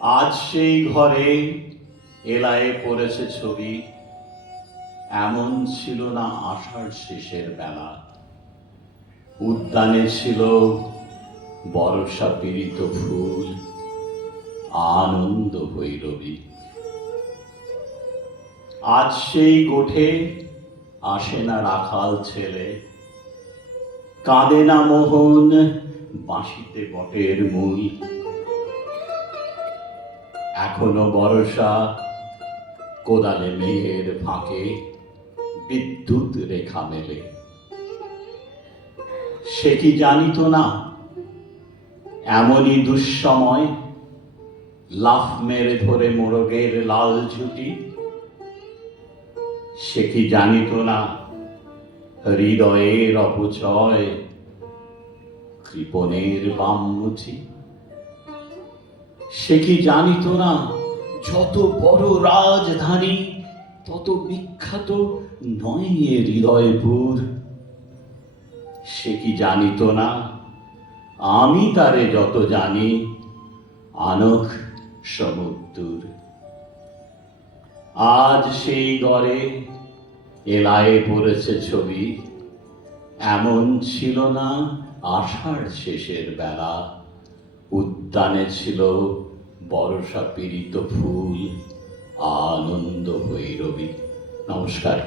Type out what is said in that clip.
আজ সেই ঘরে এলায়ে পড়েছে ছবি। এমন ছিল না আষাঢ় শেষের বেলা। উদ্যানে ছিল বরষা পীড়িত ফুল। আনন্দ ভৈরবী আজ সেই গোঠে আসে না রাখাল ছেলে। কাঁদে না মোহন বাঁশিতে বটের মূল। এখনও বর্ষা, কোদালে মেঘের ফাঁকে বিদ্যুৎ রেখা মেলে। সে কি জানিত না, এমনই দুঃসময় লাফ মেরে ধরে মোরগের লাল ঝুটি? সে কি জানিত না, হৃদয়ের অপচয় কৃপণের বামমুঠি সে কি জানিত না, যত বড় রাজধানী, তত বিখ্যাত নয় এ হৃদয়পুর? সে কি জানিত না, আমি তারে যত জানি আনখ সমুদ্র আজ সেই গড়ে এলায়ে পড়েছে ছবি। এমন ছিল না আষাঢ় শেষের বেলা। উদ্যানে ছিল বর্ষা পীড়িত ফুল আনন্দ ভৈরবী নমস্কার।